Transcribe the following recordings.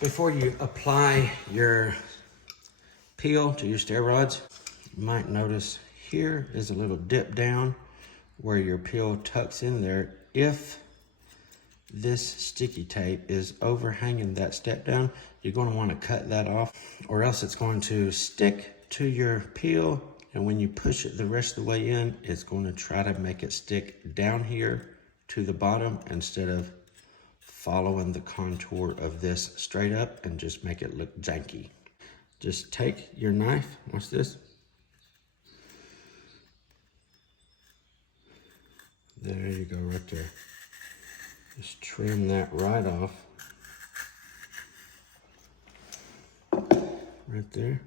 Before you apply your peel to your stair rods, you might notice here is a little dip down where your peel tucks in there. If this sticky tape is overhanging that step down, you're going to want to cut that off, or else it's going to stick to your peel, and when you push it the rest of the way in, it's going to try to make it stick down here to the bottom instead of following the contour of this straight up and just make it look janky. Just take your knife, watch this. There you go, right there. Just trim that right off. Right there.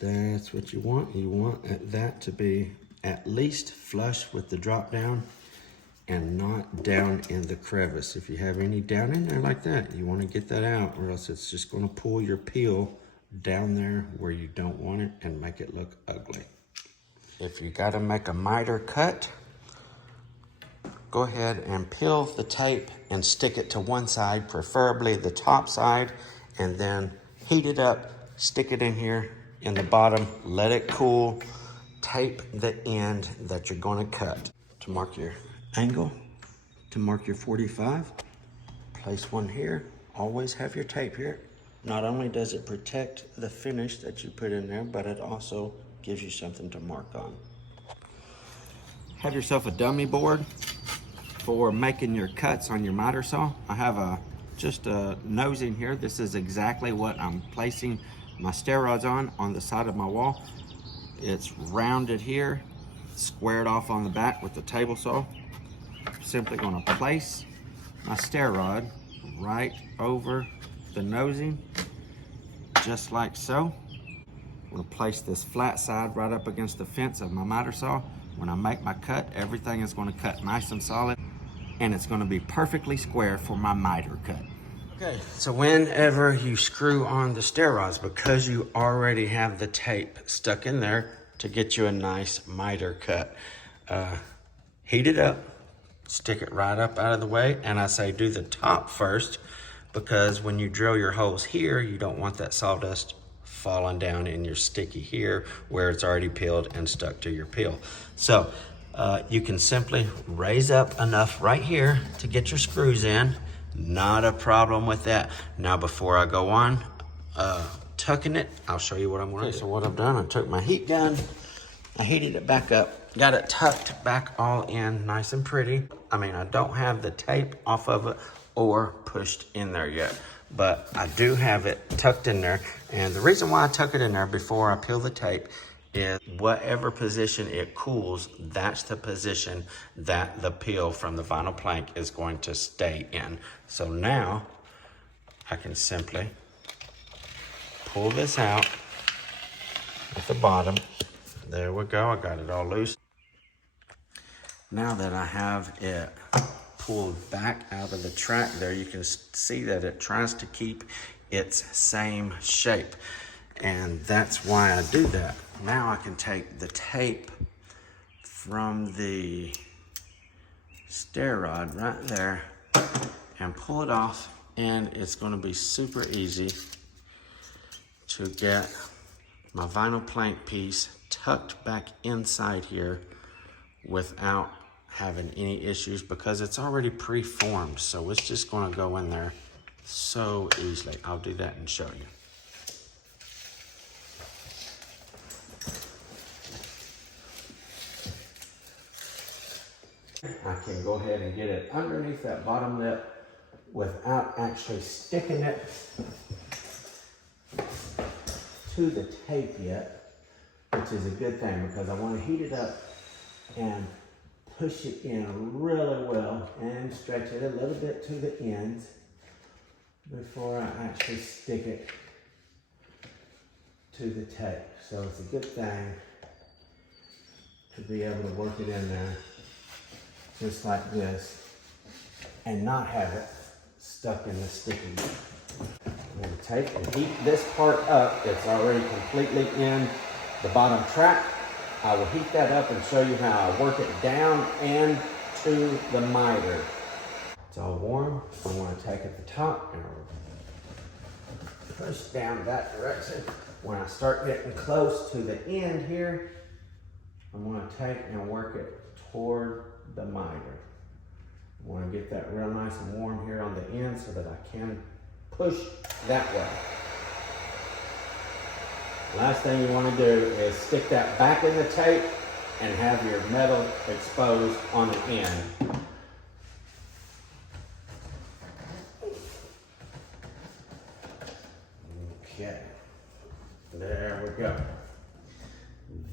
That's what you want. You want that to be at least flush with the drop down and not down in the crevice. If you have any down in there like that, you want to get that out, or else it's just going to pull your peel down there where you don't want it and make it look ugly. If you got to make a miter cut, go ahead and peel the tape and stick it to one side, preferably the top side, and then heat it up, stick it in here in the bottom, let it cool, tape the end that you're going to cut. To mark your angle, to mark your 45, place one here. Always have your tape here. Not only does it protect the finish that you put in there, but it also gives you something to mark on. Have yourself a dummy board for making your cuts on your miter saw. I have just a nosing here. This is exactly what I'm placing my stair rods on the side of my wall. It's rounded here, squared off on the back with the table saw. Simply going to place my stair rod right over the nosing, just like so. I'm going to place this flat side right up against the fence of my miter saw. When I make my cut, everything is going to cut nice and solid, and it's going to be perfectly square for my miter cut. Okay, so whenever you screw on the stair rods, because you already have the tape stuck in there to get you a nice miter cut, heat it up, stick it right up out of the way, and I say do the top first, because when you drill your holes here, you don't want that sawdust falling down in your sticky here where it's already peeled and stuck to your peel. So you can simply raise up enough right here to get your screws in. Not a problem with that. Now before I go on tucking it, I'll show you what I'm going to do. So what I've done, I took my heat gun, I heated it back up, got it tucked back all in nice and pretty. I mean, I don't have the tape off of it or pushed in there yet, but I do have it tucked in there. And the reason why I tuck it in there before I peel the tape is whatever position it cools, that's the position that the peel from the vinyl plank is going to stay in. So now I can simply pull this out at the bottom. There we go, I got it all loose. Now that I have it pulled back out of the track there, you can see that it tries to keep its same shape. And that's why I do that. Now I can take the tape from the stair rod right there and pull it off, and it's going to be super easy to get my vinyl plank piece tucked back inside here without having any issues, because it's already pre-formed. So it's just going to go in there so easily. I'll do that and show you. I can go ahead and get it underneath that bottom lip without actually sticking it to the tape yet, which is a good thing, because I want to heat it up and push it in really well and stretch it a little bit to the ends before I actually stick it to the tape. So it's a good thing to be able to work it in there just like this and not have it stuck in the sticky. I'm going to take and heat this part up. It's already completely in the bottom track. I will heat that up and show you how I work it down and to the miter. It's all warm. I want to take at the top and push down that direction. When I start getting close to the end here, I'm going to take and work it toward the miter. I want to get that real nice and warm here on the end so that I can push that way. Last thing you want to do is stick that back in the tape and have your metal exposed on the end. Okay, there we go.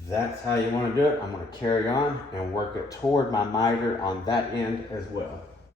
That's how you want to do it. I'm going to carry on and work it toward my miter on that end as well.